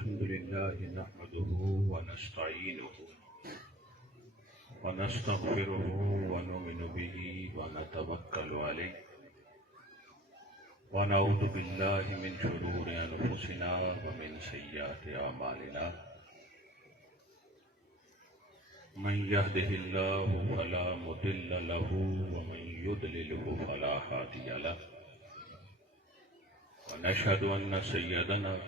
الحمد لله نحمده ونستعينه ونستغفره ونؤمن به ونتوكل عليه ونعوذ بالله من شرور أنفسنا ومن سيئات أعمالنا من يهده الله فلا مضل له ومن يضلله فلا هادي له ونشهد أن سيدنا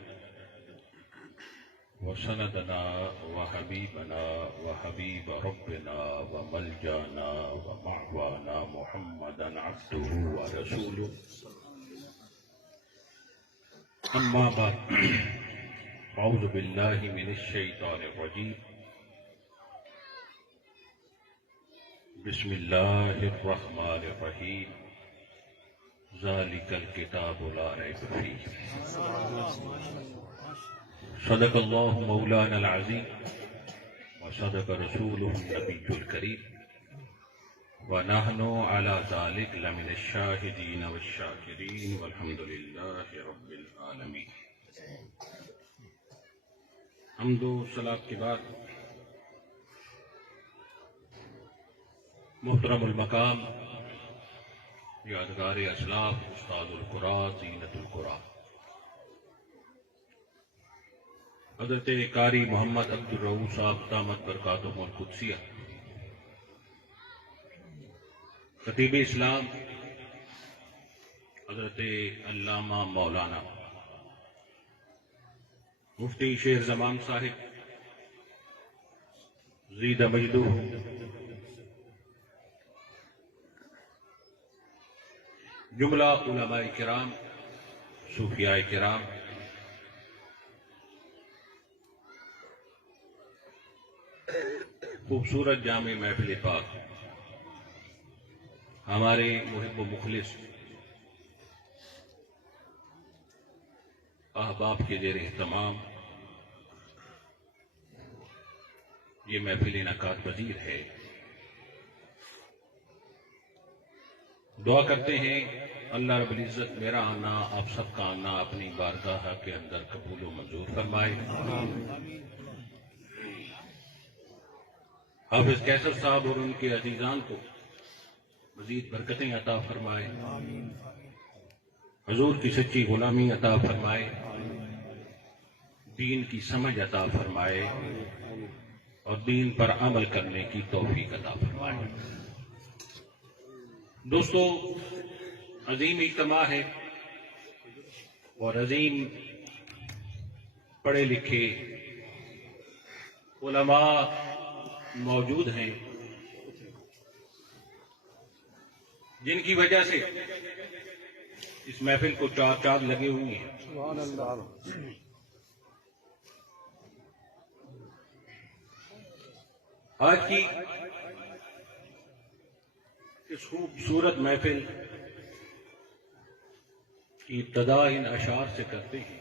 وسندنا وحبيبنا وحبيب ربنا وملجانا ومعوانا محمدا عبده ورسوله أما بعد أعوذ بالله من الشيطان الرجيم بسم الله الرحمن الرحيم ذلك الكتاب لا ريب فيه صدق الله مولانا العظيم وصدق رسوله النبي الكريم ونحن على ذلك لمن الشاهدين والشاكرين والحمد لله رب العالمين. حمد و صلاۃ کے بعد محترم المقام یادگار اسلاف استاد القرآن زینت القرآن حضرت قاری محمد عبد الرؤوف صاحب دامت برکاتہم القدسیہ خطیب اسلام حضرت علامہ مولانا مفتی شیر زمان صاحب زید مجدو جملہ علماء کرام صوفیاء کرام خوبصورت جامع محفل پاک ہمارے محب و مخلص احباب کے زیر اہتمام یہ محفل انعقاد پذیر ہے. دعا کرتے ہیں اللہ رب العزت میرا آنا آپ سب کا آنا اپنی بارگاہ کے اندر قبول و منظور فرمائے. حافظ کیسر صاحب اور ان کے عزیزان کو مزید برکتیں عطا فرمائے. حضور کی سچی غلامی عطا فرمائے. دین کی سمجھ عطا فرمائے اور دین پر عمل کرنے کی توفیق عطا فرمائے. دوستو، عظیم اجتماع ہے اور عظیم پڑھے لکھے علماء موجود ہیں جن کی وجہ سے اس محفل کو چار چاند لگے ہوئے ہیں. آج کی اس خوبصورت محفل کی ابتدا ان اشعار سے کرتے ہیں.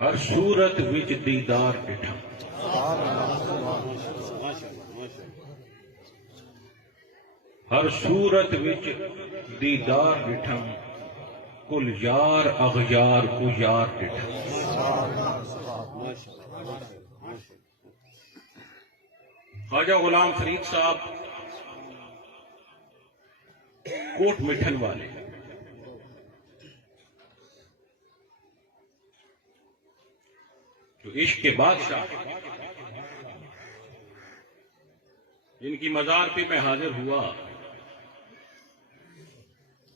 ہر صورت وچ دیدار ڈٹھم ہر صورت وچ دیدار ڈٹھم کل یار اغیار کو یار ڈٹھم. خواجہ غلام فرید صاحب کوٹ مٹھن والے جو عشق کے بادشاہ جن کی مزار پہ میں حاضر ہوا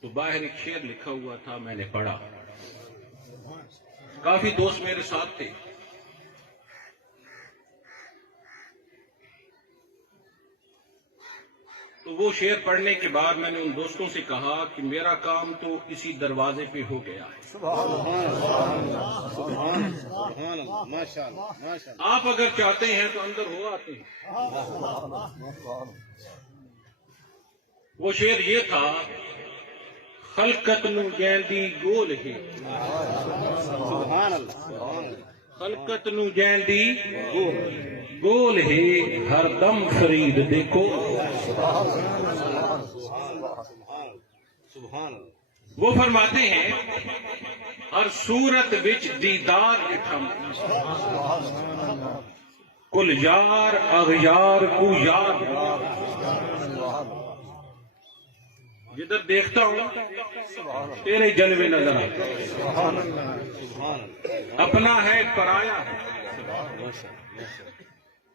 تو باہر ایک شعر لکھا ہوا تھا، میں نے پڑھا. کافی دوست میرے ساتھ تھے. تو وہ شعر پڑھنے کے بعد میں نے ان دوستوں سے کہا کہ میرا کام تو اسی دروازے پہ ہو گیا ہے. آپ اگر چاہتے ہیں تو اندر ہو آتے ہیں. وہ شعر یہ تھا، خلقت نو جیندی گول ہے، خلقت نو جیندی گول ہے، ہر دم فرید دیکھو. سبحان اللہ. وہ فرماتے ہیں ہر صورت وچ دیدار ڈٹھم کل یار اغیار کو یار. جدھر دیکھتا ہوں تیرے جلوے نظر آتے ہیں. سبحان اللہ. اپنا ہے پرایا ہے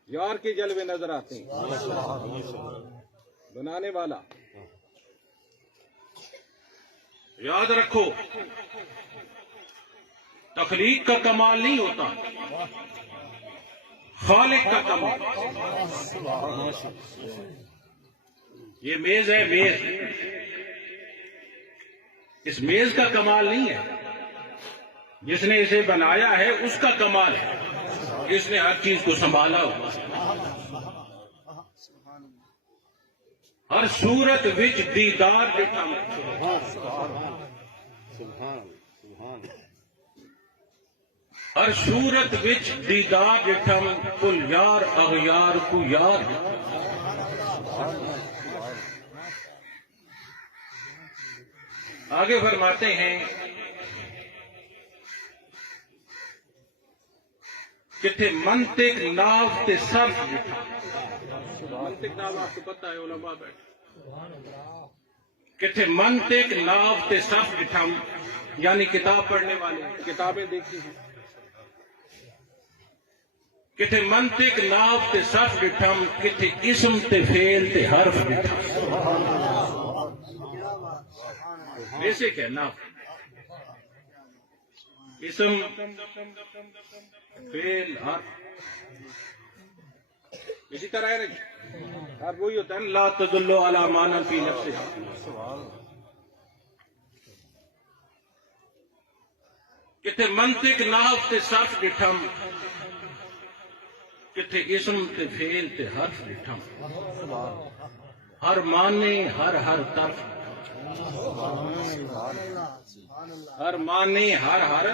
یار کے جلوے نظر آتے ہیں. بنانے والا یاد رکھو تخلیق کا کمال نہیں ہوتا خالق کا کمال. یہ میز ہے میز، اس میز کا کمال نہیں ہے جس نے اسے بنایا ہے اس کا کمال ہے جس نے ہر چیز کو سنبھالا ہوا. ہر صورت وچ دیدار ڈٹھم ہر صورت وچ دیدار ڈٹھم کل یار اغیار کو یار. آگے فرماتے ہیں کتنے منطق ناو تے صرف ڈٹھا. منطق ناو آپ کو پتہ ہے علماء بیٹھے. کتنے منطق ناو تے صرف ڈٹھم یعنی کتاب پڑھنے والے کتابیں دیکھتی ہیں. کتنے منطق ناو تے صرف ڈٹھم کتنے اسم تے فعل تے حرف ڈٹھم. ایسے کہنا اسم فعل حرف اسی طرح ہے نا. اور وہی ہوتا ہے لا تدل علی ما لم فی نفسہ. کتنے منطق نحو تے صرف ڈٹھم کتنے اسم تے فعل تے حرف ڈٹھم. ہر معنی ہر طرف ہر معنی ہر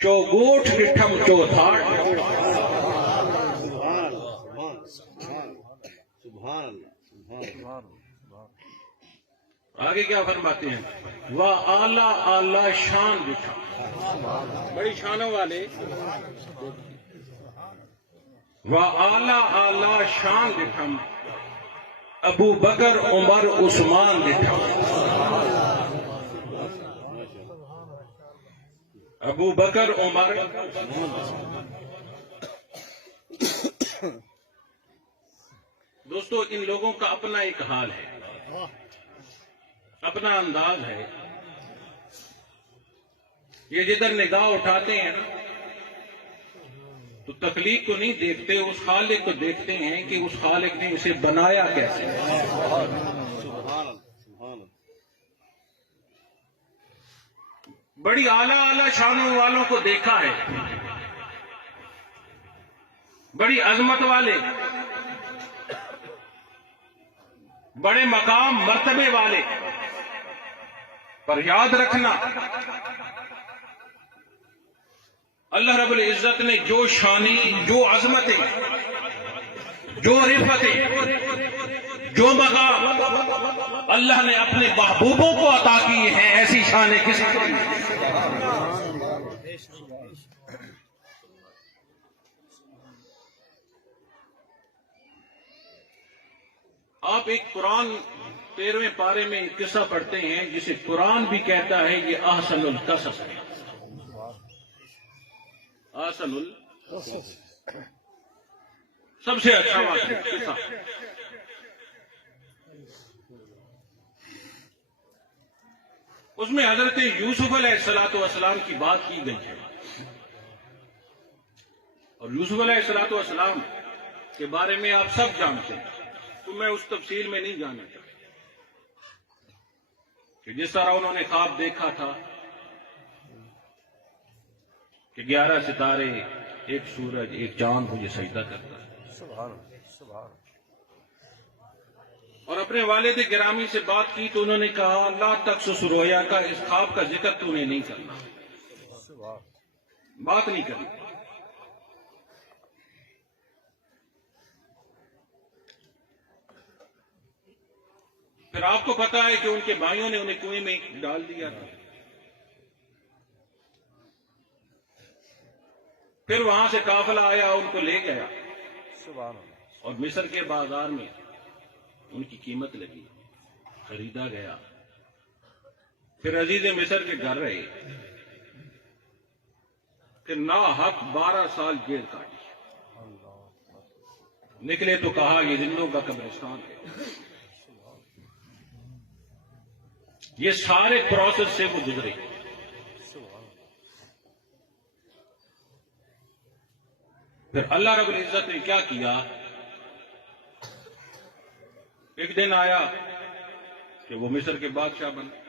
چوگوٹ ڈٹھم چوتھاٹ. آگے کیا فرماتے ہیں وہ اعلیٰ اعلیٰ شان ڈٹھم بڑی شانوں والے. وہ اعلیٰ اعلیٰ شان ڈٹھم ابو بکر عمر عثمان ڈٹھم. ابو بکر عمر دوستو ان لوگوں کا اپنا ایک حال ہے اپنا انداز ہے. یہ جدھر نگاہ اٹھاتے ہیں تو تخلیق کو نہیں دیکھتے اس خالق کو دیکھتے ہیں کہ اس خالق نے اسے بنایا کیسے. بڑی اعلیٰ اعلیٰ شانوں والوں کو دیکھا ہے بڑی عظمت والے بڑے مقام مرتبے والے. پر یاد رکھنا اللہ رب العزت نے جو شانی جو عظمتیں جو رفتیں جو مقام اللہ نے اپنے محبوبوں کو عطا کیے ہیں ایسی شانیں کسی کو نہیں. آپ ایک قرآن 13ویں پارے میں ایک قصہ پڑھتے ہیں جسے قرآن بھی کہتا ہے یہ احسن القصص ہے. احسن القصص سب سے اچھا قصہ. اس میں حضرت یوسف علیہ السلام کی بات کی گئی ہے اور یوسف علیہ السلام کے بارے میں آپ سب جانتے ہیں تو میں اس تفصیل میں نہیں جانا چاہتا کہ جس طرح انہوں نے خواب دیکھا تھا کہ 11 ستارے ایک سورج ایک چاند مجھے سجدہ کرتا ہے اور اپنے والد گرامی سے بات کی تو انہوں نے کہا لا تقصص رؤیا کا اس خواب کا ذکر تو انہیں نہیں کرنا بات نہیں کرنی. پھر آپ کو پتا ہے کہ ان کے بھائیوں نے انہیں کنویں میں ڈال دیا تھا. پھر وہاں سے قافلہ آیا، ان کو لے گیا سبحان اللہ. اور مصر کے بازار میں ان کی قیمت لگی، خریدا گیا. پھر عزیز مصر کے گھر رہے، پھر ناحق 12 سال جیل کاٹی. نکلے تو کہا یہ زندوں کا قبرستان ہے. یہ سارے پروسیس سے وہ گزرے. پھر اللہ رب العزت نے کیا کیا؟ ایک دن آیا کہ وہ مصر کے بادشاہ بنے.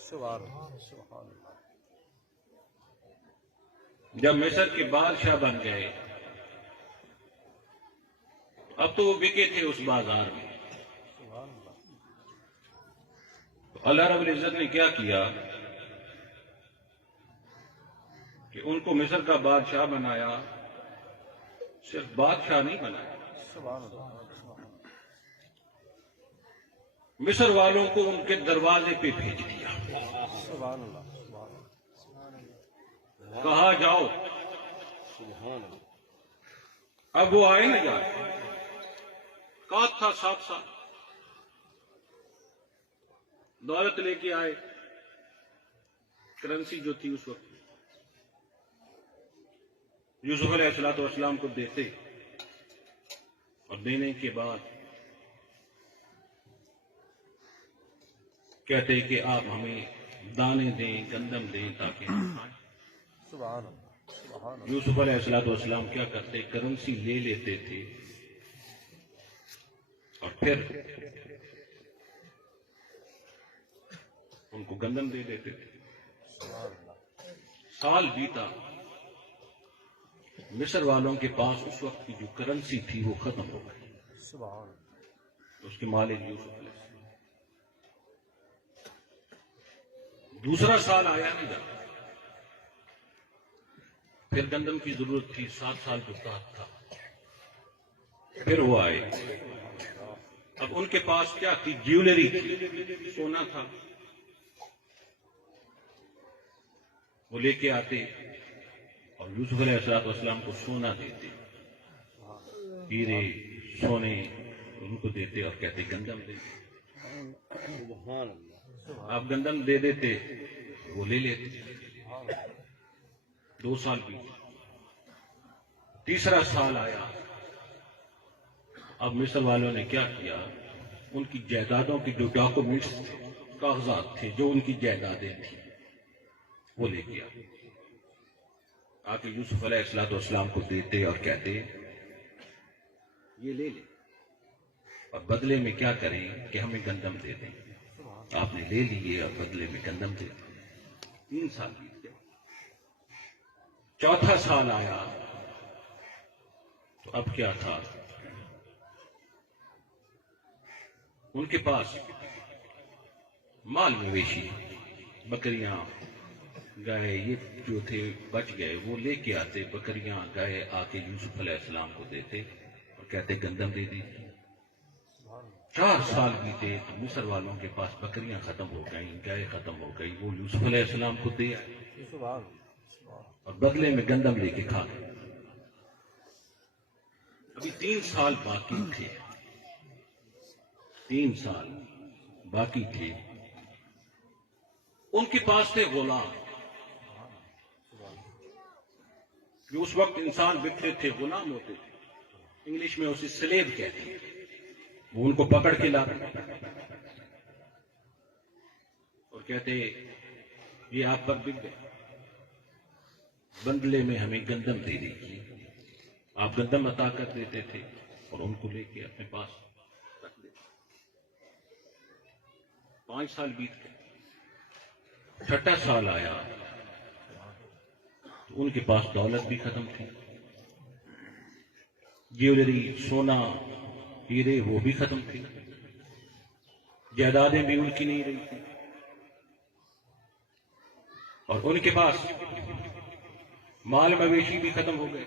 سبحان اللہ. سبحان اللہ. جب مصر کے بادشاہ بن گئے، اب تو وہ بکے تھے اس بازار میں. سبحان اللہ. تو اللہ رب العزت نے کیا کیا کہ ان کو مصر کا بادشاہ بنایا. صرف بادشاہ نہیں بنایا، سبحان اللہ. مصر والوں کو ان کے دروازے پہ بھیج دیا. سبحان اللہ. سبحان اللہ. کہا جاؤ. سبحان اللہ. اب وہ آئے نہ جائے. قحط تھا 7 سال. دولت لے کے آئے، کرنسی جو تھی اس وقت یوسف علیہ السلام کو دیتے، اور دینے کے بعد کہتے کہ آپ ہمیں دانے دیں، گندم دیں تاکہ ہم کھائیں. سبحان اللہ. سبحان اللہ. یوسف علیہ السلام کیا کرتے؟ کرنسی لے لیتے تھے اور پھر ان کو گندم دے دیتے تھے. سبحان اللہ. سال بیتا، مصر والوں کے پاس اس وقت کی جو کرنسی تھی وہ ختم ہو گئی. سبحان اللہ. اس کے مالک یوسف علیہ السلام. دوسرا سال آیا نہیں جا. پھر گندم کی ضرورت تھی، 7 سال جو قحط تھا. پھر وہ آئے. اب ان کے پاس کیا تھی؟ جیولری تھی، سونا تھا. وہ لے کے آتے اور یوسف علیہ السلام کو سونا دیتے، ہیرے سونے ان کو دیتے اور کہتے گندم دیتے. سبحان اللہ. آپ گندم دے دیتے، وہ لے لیتے. 2 سال بیتے. تیسرا سال آیا. اب مصر والوں نے کیا کیا؟ ان کی جائیدادوں کی جو ڈاکومنٹس تھے، کاغذات تھے، جو ان کی جائیدادیں تھیں، وہ لے کے آ کے یوسف علیہ السلام کو دیتے اور کہتے یہ لے لیں اور بدلے میں کیا کریں کہ ہمیں گندم دے دیں. آپ نے لے لیے اور بدلے میں گندم دے دیں. 3 سال بیت گئے. چوتھا سال آیا تو اب کیا تھا؟ ان کے پاس مال مویشی، بکریاں، گائے، یہ جو تھے بچ گئے، وہ لے کے آتے. بکریاں، گائے آ کے یوسف علیہ السلام کو دیتے اور کہتے گندم دے دیجیے. 4 سال بیتے تو مصر والوں کے پاس بکریاں ختم ہو گئیں، گائے ختم ہو گئی. وہ یوسف علیہ السلام کو دے آئے اور بدلے میں گندم لے کے کھا گئے. ابھی 3 سال باقی تھے. 3 سال باقی تھے. ان کے پاس تھے غلام، جو اس وقت انسان بکتے تھے، غلام ہوتے تھے. انگلش میں اسے سلیو کہتے ہیں. وہ ان کو پکڑ کے لاتے اور کہتے یہ آپ پر بک گئے، بدلے میں ہمیں گندم دے دیجیے. آپ گندم عطا کر دیتے تھے اور ان کو لے کے اپنے پاس رکھ دیتے. 5 سال بیت گئے. 6واں سال آیا تو ان کے پاس دولت بھی ختم تھی. جیولری، سونا، ہیرے وہ بھی ختم تھی. جائیدادیں بھی ان کی نہیں رہی تھی. اور ان کے پاس مال مویشی بھی ختم ہو گئے.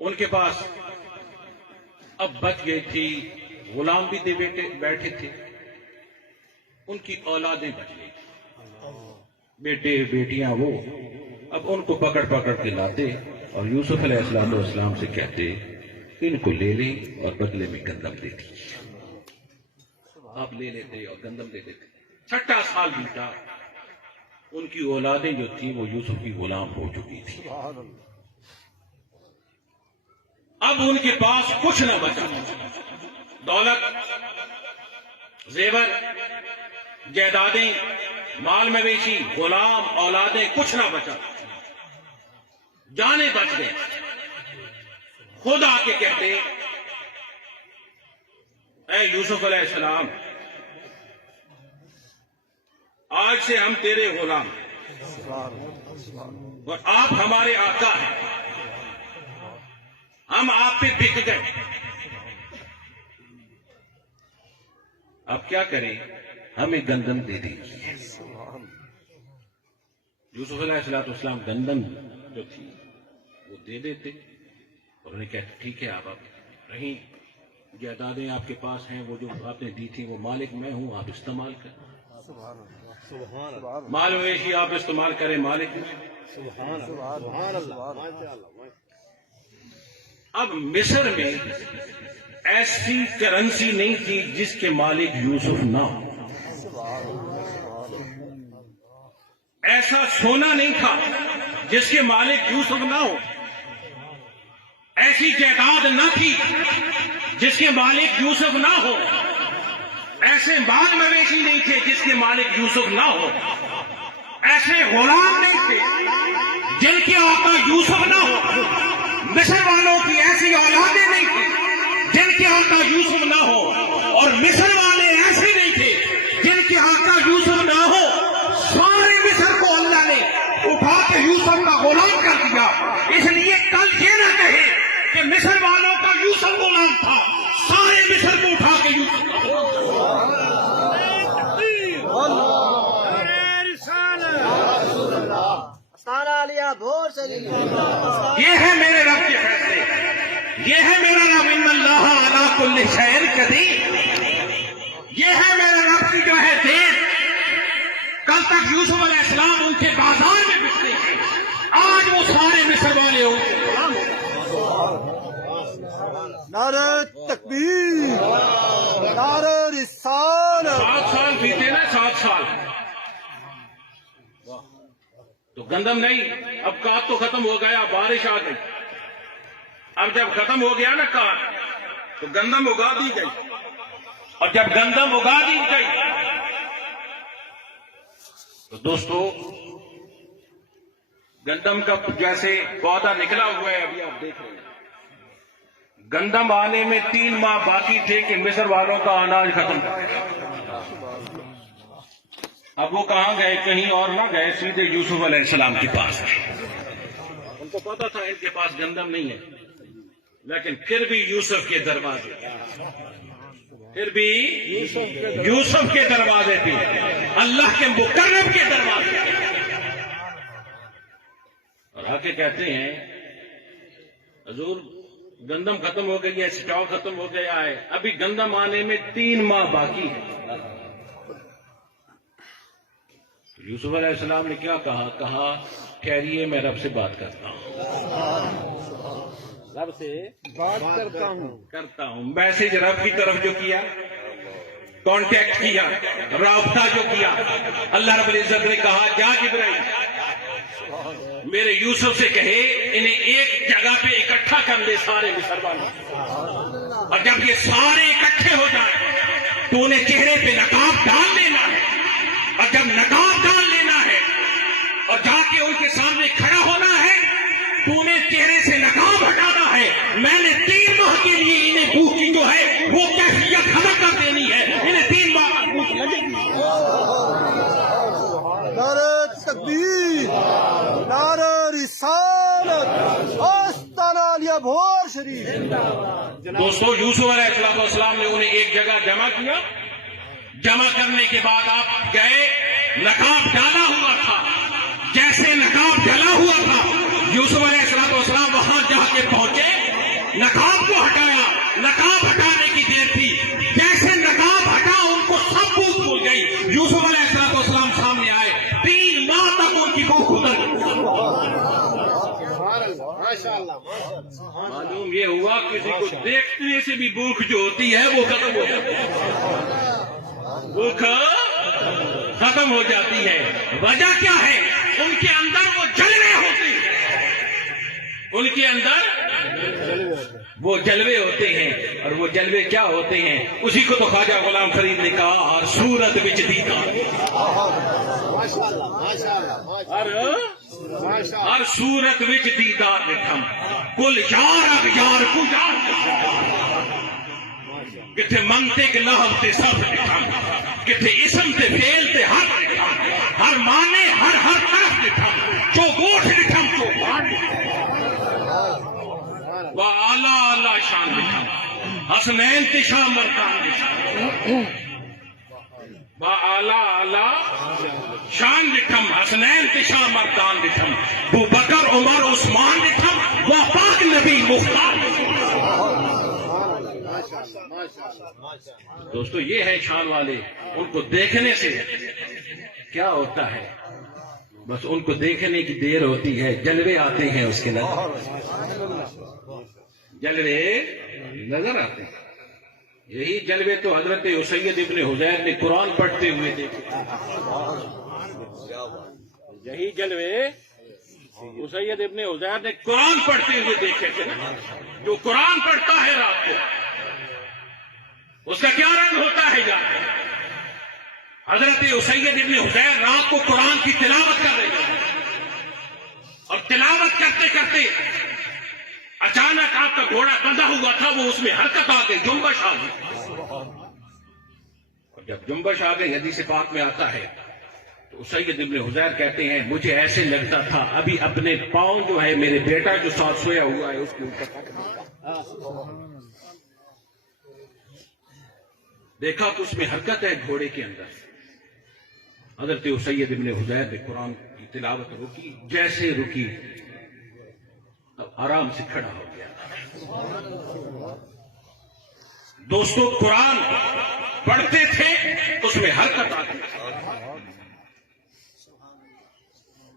ان کے پاس اب بچ گئی تھی، غلام بھی دے بیٹھے تھے، ان کی اولادیں بچ گئی تھی، بیٹے بیٹیاں وہ، اب ان کو پکڑ پکڑ کے لاتے اور یوسف علیہ السلام سے کہتے ان کو لے لیں اور بدلے میں گندم دے دیجیے۔ آپ لے لیتے اور گندم دے دیتے۔ 6 سال بیتا، ان کی اولادیں جو تھیں وہ یوسف کی غلام ہو چکی تھی۔ سبحان اللہ۔ اب ان کے پاس کچھ نہ بچا، دولت، زیور، جائیدادیں، مال مویشی، غلام، اولادیں، کچھ نہ بچا، جانیں بچ گئے۔ خود آ کے کہتے اے یوسف علیہ السلام، آج سے ہم تیرے غلام ہیں سبحان اللہ۔ سبحان اللہ۔ اور آپ ہمارے آقا ہیں، ہم آپ پہ بک گئے، اب کیا کریں، ہمیں گندم دے دیجیے۔ سبحان یوسف علیہ السلام گندم جو تھی وہ دے دیتے اور انہیں کہتے ٹھیک ہے، آپ رہیں، جائیدادیں آپ کے پاس ہیں، وہ جو آپ نے دی تھی وہ مالک میں ہوں، آپ استعمال کریں، سبحان اللہ۔ سبحان اللہ۔ مال مویشی آپ استعمال کریں، مالک میں۔ سبحان اللہ۔ سبحان اللہ۔ اب مصر میں ایسی کرنسی نہیں تھی جس کے مالک یوسف نہ ہو، ایسا سونا نہیں تھا جس کے مالک یوسف نہ ہو، ایسی جائیداد نہ تھی جس کے مالک یوسف نہ ہو، ایسے مال مویشی نہیں تھے جس کے مالک یوسف نہ ہو، ایسے غلام نہیں تھے جن کے آقا یوسف نہ ہو، مصر والوں کی ایسی اولادیں نہیں تھیں جن کے آقا یوسف نہ ہو، اور مصر والے ایسے نہیں تھے جن کے آقا یوسف نہ ہو۔ سارے مصر کو اللہ نے اٹھا کے یوسف کا غلام کر دیا، اس لیے کل یہ نہ کہے کہ مصر والوں کا یوسف غلام تھا، سارے مصر کو اٹھا کے یوسف کا غلام کر دیا۔ یہ ہے میرے رب کے فیصلے، یہ ہے میرا رب، ان اللہ علی کل شیء قدیر، یہ ہے میرے رب کی جو ہے دین۔ کل تک یوسف علیہ السلام ان کے بازار میں بکتے ہیں، آج وہ سارے مصر والے ہوں گے۔ نعرہ تکبیر، نعرہ رسالت۔ 7 سال بیتے نا، 7 سال تو گندم نہیں، اب کاٹ تو ختم ہو گیا، بارش آ گئی، اب جب ختم ہو گیا نا کاٹ تو گندم اگا دی گئی، اور جب گندم اگا دی گئی تو دوستو گندم کا جیسے پودا نکلا ہوا ہے، ابھی آپ دیکھ رہے ہیں، گندم آنے میں 3 ماہ باقی تھے کہ مصر والوں کا اناج ختم ہو گیا۔ اب وہ کہاں گئے؟ کہیں اور نہ گئے، سیدھے یوسف علیہ السلام کے پاس گئے۔ ان کو پتا تھا ان کے پاس گندم نہیں ہے، لیکن پھر بھی یوسف کے دروازے، پھر بھی یوسف کے دروازے تھے، اللہ کے مقرب کے دروازے تھے، اور آ کے کہتے ہیں حضور گندم ختم ہو گئی ہے، سٹاک ختم ہو گیا ہے، ابھی گندم آنے میں 3 ماہ باقی ہے۔ یوسف علیہ السلام نے کیا کہا ٹھہریے، میں رب سے بات کرتا ہوں، رب سے بات کرتا ہوں۔ میسج رب کی طرف جو کیا، کانٹیکٹ کیا، رابطہ جو کیا، اللہ رب العزت نے کہا جا جبرائیل میرے یوسف سے کہے انہیں ایک جگہ پہ اکٹھا کر لے سارے مصر والوں، اور جب یہ سارے اکٹھے ہو جائیں تو انہیں چہرے پہ نقاب ڈال لینا ہے، اور جب نقاب ڈال لینا ہے اور جا کے ان کے سامنے کھڑا ہونا ہے تو انہیں چہرے سے نقاب ہٹانا ہے۔ میں نے 3 ماہ کے لیے انہیں بھوک کی جو ہے وہ کیفیت ختم کر دینی ہے، انہیں 3 ماہ کی بھوک لگے گی۔ نعرہ تکبیر، نعرہ رسالت، آستانہ علیہ بھور شریف۔ دوستو یوسف علیہ السلام نے انہیں ایک جگہ جمع کیا، جمع کرنے کے بعد آپ گئے، نقاب ڈالا ہوا تھا، جیسے نقاب ڈالا ہوا تھا یوسف علیہ السلام وہاں جا کے پہنچے، نقاب کو ہٹایا، نقاب یہ ہوا کسی کو دیکھنے سے بھی بھوک جو ہوتی ہے وہ ختم ہو جاتی ہے، بھوک ختم ہو جاتی ہے۔ وجہ کیا ہے؟ ان کے اندر وہ جلوے ہوتے ہیں، ان کے اندر وہ جلوے ہوتے ہیں، اور وہ جلوے کیا ہوتے ہیں؟ اسی کو تو خواجہ غلام فرید نے کہا، ہر صورت وچ دیدار، ہر صورت وچ دیدار ڈٹھم، کل یار اغیار کو یار کتنے منگتے کے لحظ تے سب ڈٹھم، کتنے اسم تے فیل تے ہر ڈٹھم، ہر مانے ہر طرف ڈٹھم، جو گوٹھ ڈٹھم تو با اعلی شان ڈٹھم، حسنین تشا مردان ڈٹھم، با اعلی شان ڈٹھم، حسنین تشا مردان ڈٹھم، ابو بکر عمر عثمان ڈٹھم، وہ پاک نبی مختار ڈٹھم۔ دوستو یہ ہے شان والے، ان کو دیکھنے سے کیا ہوتا ہے؟ بس ان کو دیکھنے کی دیر ہوتی ہے، جلوے آتے ہیں اس کے نظر، جلوے نظر آتے ہیں۔ یہی جلوے تو حضرت اسید ابن حضیر نے قرآن پڑھتے ہوئے دیکھے، یہی جلوے اسید ابن حضیر نے قرآن پڑھتے ہوئے دیکھے تھے۔ جو قرآن پڑھتا ہے رات کو اس کا کیا رنگ ہوتا ہے جان؟ حضرت اسید ابن حضیر رات کو قرآن کی تلاوت کر رہے تھے، اور تلاوت کرتے کرتے اچانک آپ کا گھوڑا بندھا ہوا تھا، وہ اس میں حرکت آ گئی، جنبش آ گئی، اور جب جنبش آ گئی حدیث پاک میں آتا ہے تو اسید ابن حضیر کہتے ہیں مجھے ایسے لگتا تھا ابھی اپنے پاؤں جو ہے میرے بیٹا جو ساتھ سویا ہوا ہے اس کے اوپر دیکھا تو اس میں حرکت ہے گھوڑے کے اندر۔ حضرت اسید ابن حضیر نے قرآن کی تلاوت رکی، جیسے رکی اب آرام سے کھڑا ہو گیا۔ دوستو قرآن پڑھتے تھے اس میں حرکت آتی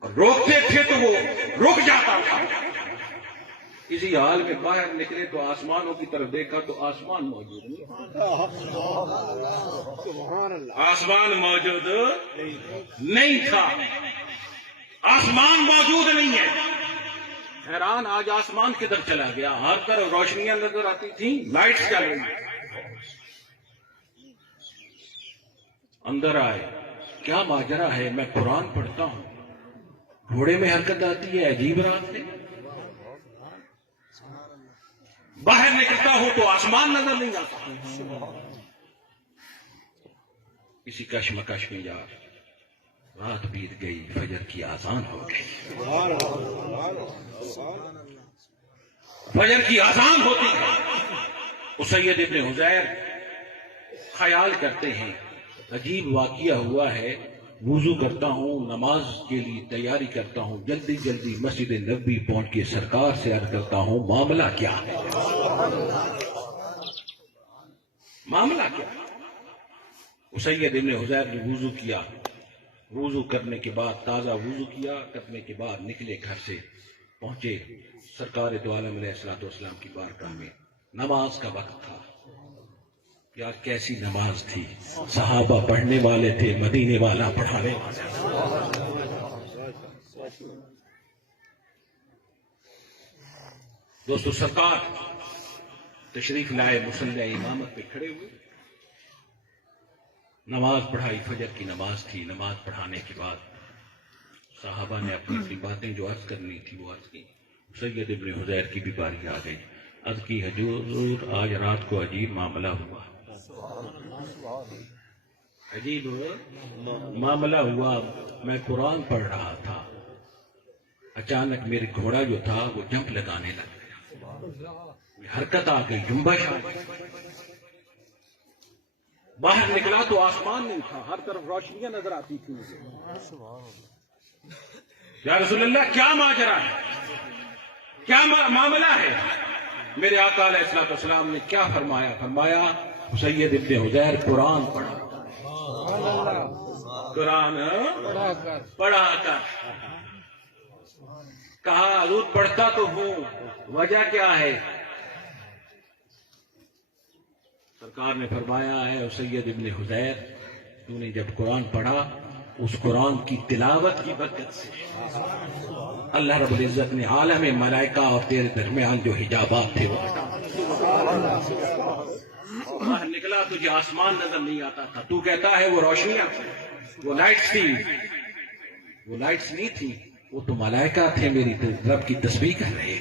اور روکتے تھے تو وہ رک جاتا تھا۔ اسی حال میں باہر نکلے تو آسمانوں کی طرف دیکھا تو آسمان موجود نہیں، آسمان موجود نہیں تھا، آسمان موجود نہیں ہے۔ حیران آج آسمان کدھر چلا گیا؟ ہر طرف روشنیاں نظر آتی تھیں، لائٹس چل رہی، اندر آئے کیا ماجرا ہے؟ میں قرآن پڑھتا ہوں، گھوڑے میں حرکت آتی ہے، عجیب رات میں باہر نکلتا ہوں تو آسمان نظر نہیں آتا۔ کسی کشمکش میں جا رات بیت گئی، فجر کی آذان ہو گئی، فجر کی آذان ہوتی ہے۔ اسید ابن حضیر خیال کرتے ہیں عجیب واقعہ ہوا ہے، وضو کرتا ہوں، نماز کے لیے تیاری کرتا ہوں، جلدی جلدی مسجد نبوی پہنچ کے سرکار سے عرض کرتا ہوں معاملہ کیا ہے، معاملہ کیا ہے؟ اسید ابن حضیر نے وضو کیا، وضو کرنے کے بعد تازہ وضو کیا، کرنے کے بعد نکلے گھر سے، پہنچے سرکار دو عالم علیہ الصلوۃ والسلام کی بارگاہ میں۔ نماز کا وقت تھا، یار کیسی نماز تھی، صحابہ پڑھنے والے تھے، مدینے والا پڑھانے والے۔ دوستو سرکار تشریف لائے، مصلی امامت پہ کھڑے ہوئے، نماز پڑھائی، فجر کی نماز تھی۔ نماز پڑھانے کے بعد صحابہ نے اپنی اپنی باتیں جو عرض کرنی تھی وہ عرض کی۔ سید ابن حضیر کی بھی باری آ گئی، عرض کی حضور آج رات کو عجیب معاملہ ہوا، عجیب معاملہ ہوا، میں قرآن پڑھ رہا تھا، اچانک میرے گھوڑا جو تھا وہ جمپ لگانے لگ گیا، حرکت آ گئی، جنبش آ گئی، باہر نکلا تو آسمان نہیں تھا، ہر طرف روشنیاں نظر آتی تھی مجھے۔ یا رسول اللہ کیا ماجرا ہے، کیا معاملہ ہے؟ میرے آقا علیہ الصلوۃ والسلام نے کیا فرمایا؟ فرمایا سید ابن حضیر قرآن پڑھا، قرآن پڑھا کر کہا حضور پڑھتا تو ہوں، وجہ کیا ہے؟ سرکار نے فرمایا ہے سید ابن حذیر تو نے جب قرآن پڑھا اس قرآن کی تلاوت کی برکت سے اللہ رب العزت نے عالم ملائکہ اور تیرے درمیان جو حجابات تھے وہ ہٹا باہر نکلا تجھے آسمان نظر نہیں آتا تھا تو کہتا ہے وہ روشنیاں وہ لائٹس تھی وہ لائٹس نہیں تھی وہ تو ملائکہ تھے میری رب کی تسبیح کر رہے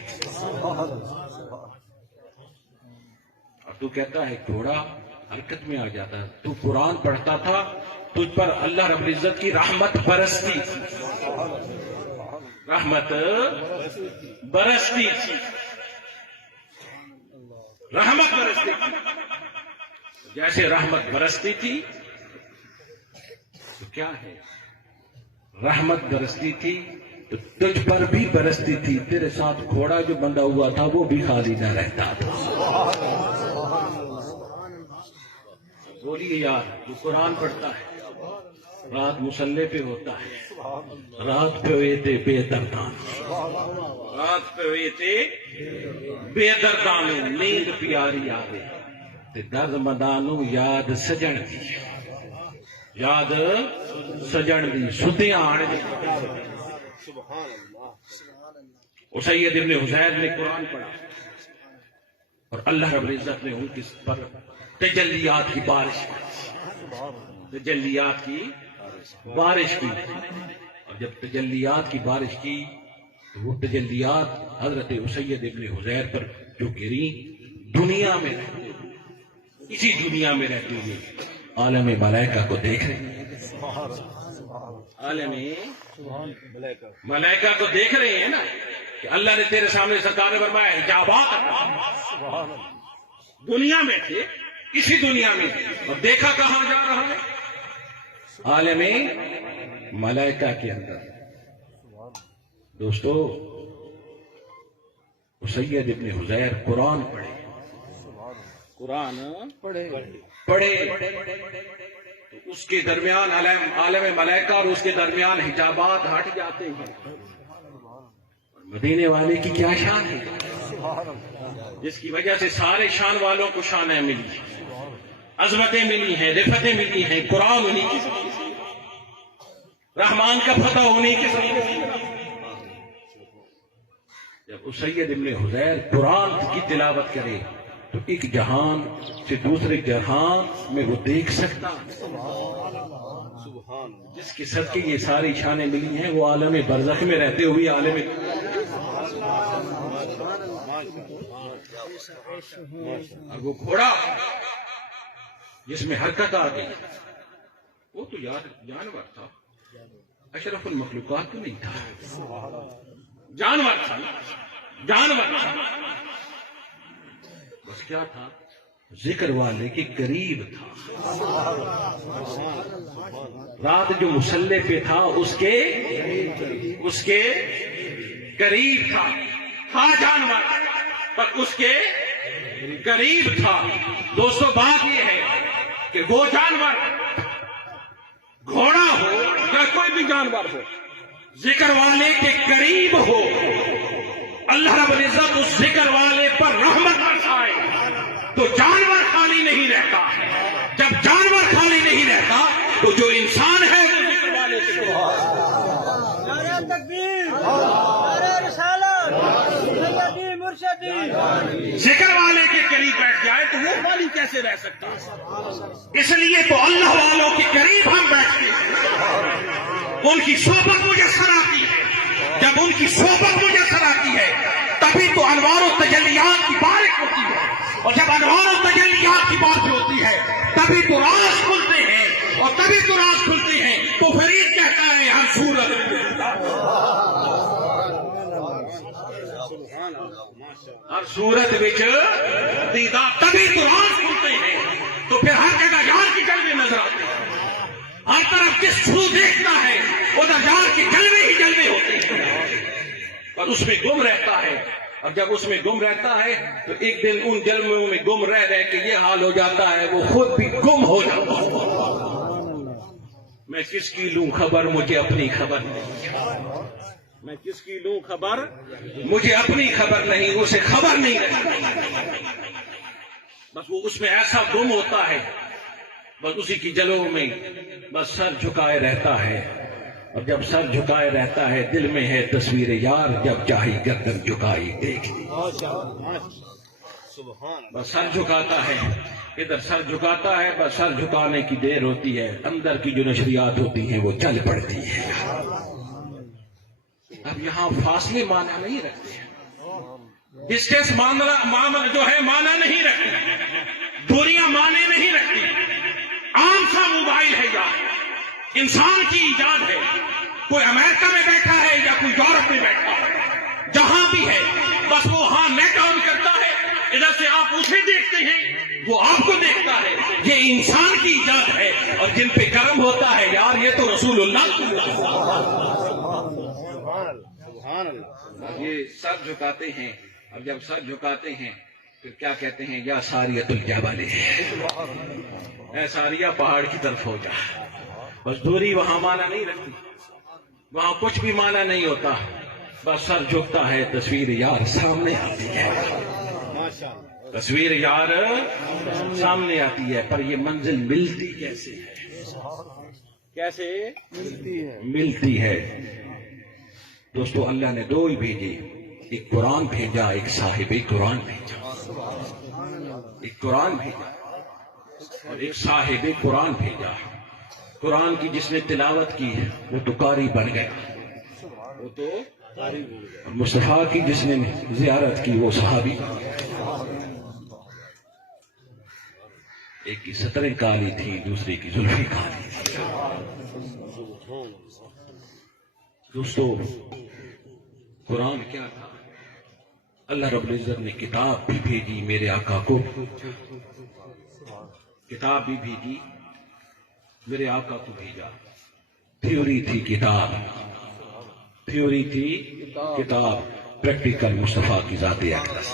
اور تو کہتا ہے گھوڑا حرکت میں آ جاتا تو قرآن پڑھتا تھا تجھ پر اللہ رب العزت کی رحمت برستی رحمت برستی رحمت برستی جیسے رحمت برستی تھی تو کیا ہے رحمت برستی تھی تو تجھ پر بھی برستی تھی تیرے ساتھ گھوڑا جو بندھا ہوا تھا وہ بھی خالی نہ رہتا تھا بولیے یار جو قرآن پڑھتا ہے رات مسلح پہ ہوتا ہے رات پہ ہوئے تھے بے دردان رات پہ ہوئے تھے بے دردان نیند پیاری آوے تے درد مدانو یاد سجن دی یاد سجن دی سدیاں آنے دی اور سید ابن حذیر نے قرآن پڑھا اور اللہ رب العزت نے ان کی پر تجلیات کی بارش تجلیات کی بارش کی اور جب تجلیات کی بارش کی تو وہ تجلیات حضرت سید ابن حذیر پر جو گری دنیا میں اسی دنیا میں رہتے ہوئے عالم ملائکہ کو دیکھ رہے ہیں عالم ملائکہ کو دیکھ رہے ہیں نا کہ اللہ نے تیرے سامنے سرکار نے فرمایا حجابات دنیا میں تھے اسی دنیا میں اور دیکھا کہاں جا رہا ہے عالم ملائکہ کے اندر دوستو سید ابن حذیر قرآن پڑھے قرآن پڑھے تو اس کے درمیان عالم ملائکہ اور اس کے درمیان حجابات ہٹ جاتے ہیں اور مدینے والے کی کیا شان ہے جس کی وجہ سے سارے شان والوں کو شانیں ملی عظمتیں ملی ہیں رفتیں ملی ہیں قرآن انہی کی رحمان کا فتح انہی کے جب سید ابن حذیر قرآن کی تلاوت کرے تو ایک جہان سے دوسرے جہان میں وہ دیکھ سکتا جس کے صدقے یہ ساری شانیں ملی ہیں وہ عالم برزخ میں رہتے ہوئے عالم اور وہ گھوڑا جس میں حرکت آ گئی وہ تو جانور تھا اشرف المخلوقات تو نہیں تھا جانور تھا جانور تھا بس کیا تھا ذکر والے کے قریب تھا رات جو مسلح پہ تھا اس کے قریب تھا جانور پر اس کے قریب تھا دوستو بات یہ ہے کہ وہ جانور گھوڑا ہو یا کوئی بھی جانور ہو ذکر والے کے قریب ہو اللہ رب العزت اس ذکر والے پر رحمت برسائے تو جانور خالی نہیں رہتا جب جانور خالی نہیں رہتا تو جو انسان ہے وہ ذکر والے سے نعرہ تکبیر نعرہ رسالت سیدی مرشدی ذکر والے کے قریب بیٹھ جائے تو وہ خالی کیسے رہ سکتا ہے اس لیے تو اللہ والوں کے قریب ہم بیٹھتے ہیں ان کی صحبت میسر آتی ہے جب ان کی صحبت میسر آتی ہے تبھی تو انوار و تجلیات کی بارش ہوتی ہے اور جب انوار و تجلیات کی بارش ہوتی ہے تبھی تو راز کھلتے ہیں اور تبھی تو راز کھلتے ہیں تو فرید کہتا ہے ہم سورت ہر صورت وچ دیدار تبھی تو راز کھلتے ہیں تو پھر ہر جگہ یار کی جلوے نظر آتے ہیں ہر طرف جس چھو دیکھتا ہے ادھر یار کے جلوے ہی جلوے ہوتے ہیں اور اس میں گم رہتا ہے اور جب اس میں گم رہتا ہے تو ایک دن ان جلووں میں گم رہ کے یہ حال ہو جاتا ہے وہ خود بھی گم ہو جاتا ہے میں کس کی لوں خبر مجھے اپنی خبر نہیں میں کس کی لوں خبر مجھے اپنی خبر نہیں اسے خبر نہیں رہتی بس وہ اس میں ایسا گم ہوتا ہے، بس اسی کی جلوں میں بس سر جھکائے رہتا ہے، اور جب سر جھکائے رہتا ہے دل میں ہے تصویر یار، جب چاہی گردن جھکائی دیکھ لی۔ بس سر جھکاتا ہے، ادھر سر جھکاتا ہے، بس سر جھکانے کی دیر ہوتی ہے، اندر کی جو نشریات ہوتی ہیں وہ چل پڑتی ہے۔ اب یہاں فاصلے مانا نہیں رکھتے ہیں، ڈسٹینس معاملہ جو ہے مانا نہیں رکھتی، دوریاں مانے نہیں رکھتی۔ عام سا موبائل ہے یار، انسان کی ایجاد ہے، کوئی امریکہ میں بیٹھا ہے یا کوئی یورپ میں بیٹھا ہے، جہاں بھی ہے بس وہ ہاں نیٹ آن کرتا ہے، ادھر سے آپ اسے دیکھتے ہیں، وہ آپ کو دیکھتا ہے۔ یہ انسان کی ایجاد ہے، اور جن پہ کرم ہوتا ہے یار یہ تو رسول اللہ یہ سر جھکاتے ہیں۔ اب جب سر جھکاتے ہیں پھر کیا کہتے ہیں؟ یا ساریت الجبل، اے ساریہ پہاڑ کی طرف ہو جا۔ بس دوری وہاں مانا نہیں رکھتی، وہاں کچھ بھی مانا نہیں ہوتا، بس سر جھکتا ہے، تصویر یار سامنے آتی ہے، تصویر یار سامنے آتی ہے۔ پر یہ منزل ملتی کیسے ہے؟ کیسے ملتی ہے؟ دوستو اللہ نے دو ہی بھیجے، ایک قرآن بھیجا، ایک صاحب قرآن بھیجا۔ ایک قرآن بھیجا اور ایک صاحب قرآن بھیجا۔ قرآن کی جس نے تلاوت کی وہ تو قاری بن گیا، وہ تو مصطفیٰ کی جس نے زیارت کی وہ صحابی۔ ایک کی ستریں کالی تھی، دوسرے کی زلفیں کالی تھی۔ دوستو قرآن کیا تھا؟ اللہ رب العزت نے کتاب بھی بھیجی میرے آقا کو، کتاب بھی بھیجی میرے آقا کو بھیجا۔ تھیوری تھی کتاب، تھیوری تھی کتاب، پریکٹیکل مصطفیٰ کی ذات اقدس۔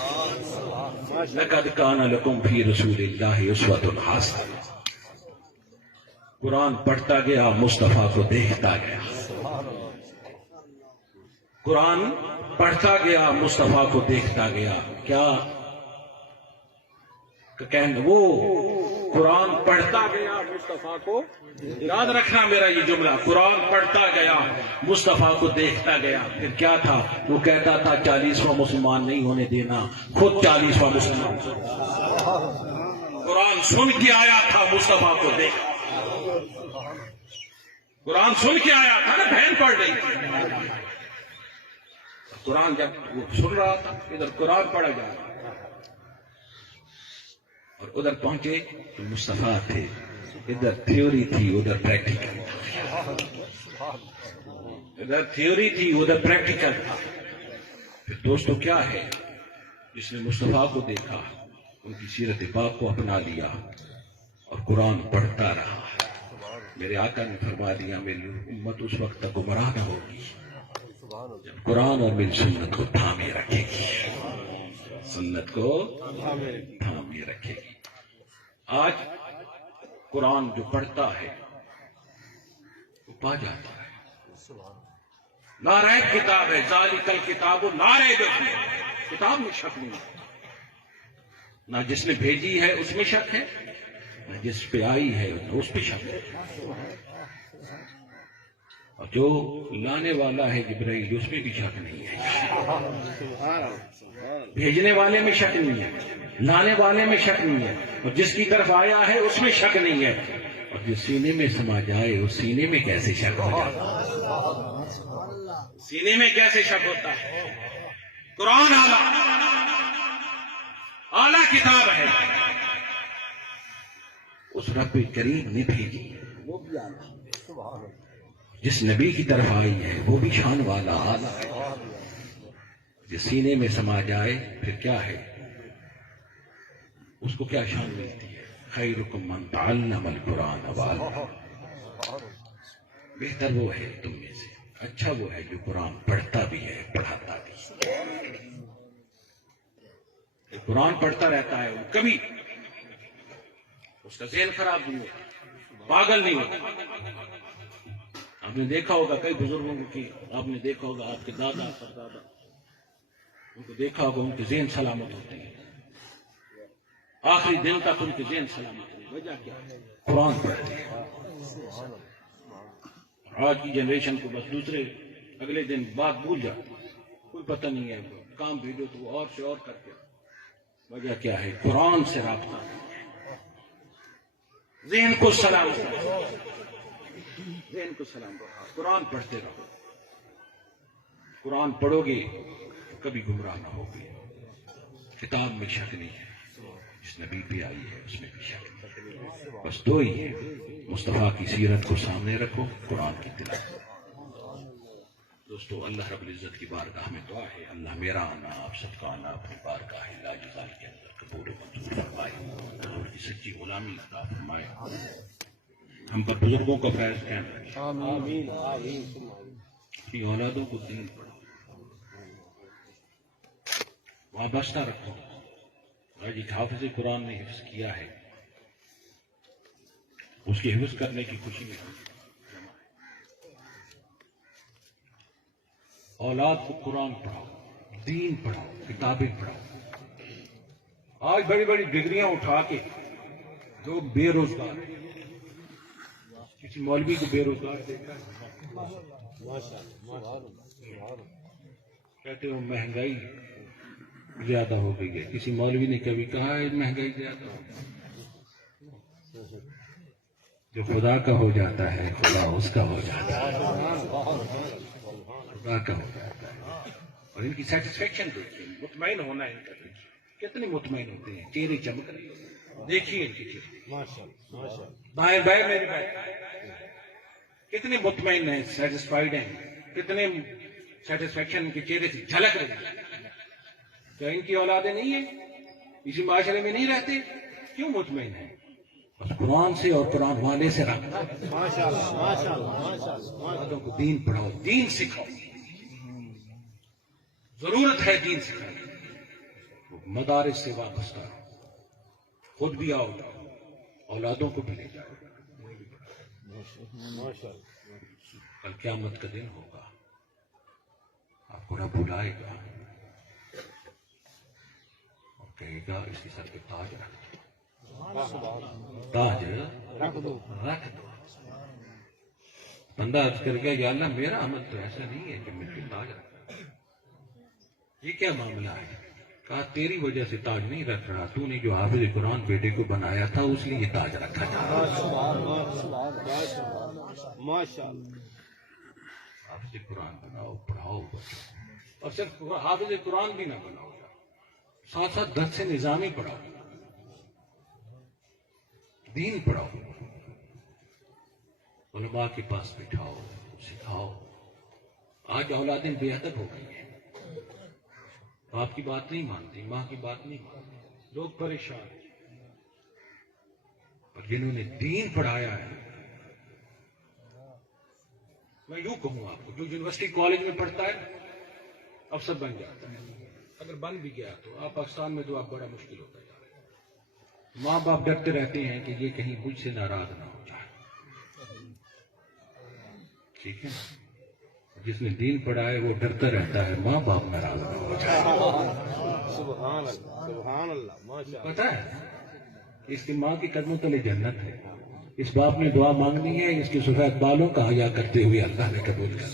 لقد کان لکم فی رسول اللہ اسوۃ حسنہ۔ قرآن پڑھتا گیا، مصطفیٰ کو دیکھتا گیا۔ قرآن پڑھتا گیا، مصطفیٰ کو دیکھتا گیا۔ کیا کہنا؟ وہ قرآن پڑھتا گیا، مصطفیٰ کو، یاد رکھنا میرا یہ جملہ، قرآن پڑھتا گیا، مصطفیٰ کو دیکھتا گیا۔ پھر کیا تھا؟ وہ کہتا تھا 40واں مسلمان نہیں ہونے دینا، خود 40واں مسلمان۔ قرآن سن کے آیا تھا، مصطفیٰ کو دیکھ، قرآن سن کے آیا تھا نا، بہن پڑھ رہی تھی قرآن، جب وہ سن رہا تھا ادھر قرآن پڑھا جا رہا، اور ادھر پہنچے تو مصطفیٰ تھے، ادھر تھیوری تھی ادھر پریکٹیکل تھا، ادھر تھیوری تھی ادھر پریکٹیکل تھا۔ پھر دوستو کیا ہے؟ جس نے مصطفیٰ کو دیکھا، ان کی سیرت پاک کو اپنا لیا اور قرآن پڑھتا رہا، میرے آقا نے فرما دیا میری امت اس وقت تک گمراہ نہ ہوگی جب قرآن اور میری سنت کو تھامے رکھے گی، سنت کو تھامے رکھے گی۔ آج قرآن جو پڑھتا ہے وہ پا جاتا ہے، لا ریب کتاب ہے، ذالک الکتاب لا ریب فیہ، کتاب میں شک نہیں، نہ جس نے بھیجی ہے اس میں شک ہے، نہ جس پہ آئی ہے اس پہ شک ہے، اور جو لانے والا ہے جبرائیل اس میں بھی شک نہیں ہے، بھیجنے والے میں شک نہیں ہے، لانے والے میں شک نہیں ہے، اور جس کی طرف آیا ہے اس میں شک نہیں ہے، اور جو سینے میں سما جائے اس سینے میں کیسے شک ہو جاتا ہے؟ سینے میں کیسے شک ہوتا ہے؟ قرآن اعلیٰ کتاب ہے، اس رب کریم نے بھیجی، وہ بھی اعلیٰ، جس نبی کی طرف آئی ہے وہ بھی شان والا اعلیٰ ہے، جس سینے میں سما جائے پھر کیا ہے؟ اس کو کیا شان ملتی ہے؟ خیرکم من تعلم القرآن وعلمہ، بہتر وہ ہے تم میں سے، اچھا وہ ہے جو قرآن پڑھتا بھی ہے پڑھاتا بھی ہے۔ قرآن پڑھتا رہتا ہے، وہ کبھی اس کا ذہن خراب نہیں ہوتا، پاگل نہیں ہوتا۔ آپ نے دیکھا ہوگا کئی بزرگوں کی، آپ نے دیکھا ہوگا آپ کے دادا پردادا، ان کو دیکھا ہوگا ان کے ذہن سلامت ہوتے ہیں۔ آخری دن تک ان کے ذہن سلامت رہے. وجہ کیا ہے؟ قرآن پڑھتے ہیں. آج کی جنریشن کو بس دوسرے اگلے دن بات بھول جاتی ہے, کوئی پتہ نہیں ہے, کام بھیجو تو وہ اور سے اور کرتے. وجہ کیا ہے؟ قرآن سے رابطہ. ذہن کو سلام رکھو, ذہن کو سلام رکھو, قرآن پڑھتے رہو. قرآن پڑھو گے کبھی گمراہ نہ ہوگے. کتاب میں شک نہیں ہے, جس نبی پہ آئی ہے اس میں بھی شک نہیں. بس دو ہی ہے, مصطفیٰ کی سیرت کو سامنے رکھو, قرآن کی تلاوت. دوستو, اللہ رب العزت کی بارگاہ میں دعا ہے, اللہ میرا آنا, آپ سب کا آنا اپنی بارگاہ لاجزال کے اندر قبول و منظور فرمائے, حضور کی سچی غلامی عطا فرمائے. ہم پر بزرگوں کا فیض قائم رکھے. آمین. اپنی اولادوں کو دین پڑھو, وابستہ رکھو. آج ایک حافظ قرآن نے حفظ کیا ہے, اس کی حفظ کرنے کی خوشی میں اولاد کو قرآن پڑھاؤ, دین پڑھاؤ, کتابیں پڑھاؤ. آج بڑی بڑی ڈگریاں اٹھا کے جو بے روزگار ہیں, کسی مولوی کو بے روزگار دیکھا ہے؟ کہتے ہو مہنگائی زیادہ ہو گئی ہے. کسی مولوی نے کبھی کہا ہے مہنگائی زیادہ ہو گئی؟ جو خدا کا ہو جاتا ہے خدا اس کا ہو جاتا ہے, خدا کا ہو جاتا ہے. اور ان کی سیٹسفیکشن دیکھیے, مطمئن ہونا ہے ان کا. کتنے مطمئن ہوتے ہیں, چہرے چمک رہے ہیں. دیکھیے ان کے چہرے, بائیں بائیں میرے بھائی کتنے مطمئن ہیں, سیٹسفائیڈ ہیں, کتنے سیٹسفیکشن ان کے چہرے سے جھلک رہی ہے. کیا ان کی اولادیں نہیں ہیں, اسی معاشرے میں نہیں رہتے؟ کیوں مطمئن ہیں؟ بس قرآن سے اور قرآن والے سے رابطہ. اولادوں کو دین پڑھاؤ, دین سکھاؤ. ضرورت ہے دین سکھانے. مدارس سے وابستہ رہو, خود بھی آؤ, اولادوں کو بھی لے جاؤ. کل قیامت کا دن ہوگا, آپ کو رب بلائے گا اور کہے گا اس کے سر پہ تاج رکھ دو, تاج رکھ دو. بندہ عرض کر گیا, یا اللہ میرا عمل تو ایسا نہیں ہے کہ مجھ پہ تاج رکھا, یہ کیا معاملہ ہے؟ کہا تیری وجہ سے تاج نہیں رکھ رہا, تو نے جو حافظ قرآن بیٹے کو بنایا تھا اس لیے یہ تاج رکھا تھا. حافظ قرآن بناؤ, پڑھاؤ, اور صرف حافظ قرآن بھی نہ بناؤ, ساتھ ساتھ درس سے نظامی پڑھاؤ, دین پڑھاؤ, علماء کے پاس بٹھاؤ, سکھاؤ. آج اولادیں بے ادب ہو گئی ہیں, باپ کی بات نہیں مانتی, ماں کی بات نہیں مانتی, لوگ پریشان ہیں. اور جنہوں نے دین پڑھایا ہے, میں یوں کہوں آپ کو, جو یونیورسٹی کالج میں پڑھتا ہے افسر بن جاتا ہے, اگر بن بھی گیا تو آپ پاکستان میں تو آپ بڑا مشکل ہوتا جا رہا ہے. ماں باپ ڈرتے رہتے ہیں کہ یہ کہیں مجھ سے ناراض نہ ہو جائے. ٹھیک ہے, جس نے دین پڑھا ہے وہ ڈرتا رہتا ہے ماں باپ ناراض نہ ہو جائے. پتہ ہے اس کی ماں کی قدموں تلے جنت ہے. اس باپ نے دعا مانگنی ہے, اس کے سفید بالوں کا حیا کرتے ہوئے اللہ نے قبول کر.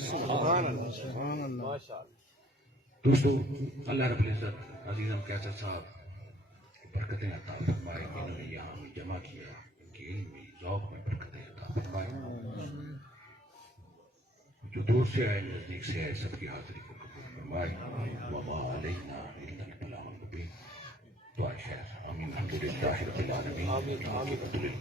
دوستو, اللہ رب العزت عزیزم کیسر صاحب برکتیں عطا فرمائے. انہوں نے یہاں ہمیں جمع کیا, ان کے علم میں ذوق میں برکتیں عطا فرمائے. جو دور سے آئے نزدیک سے آئے سب کی حاضری کو قبول فرمائے. وما علینا الا البلاغ المبین. دعا خیر. آمین. الحمدللہ رب العالمین.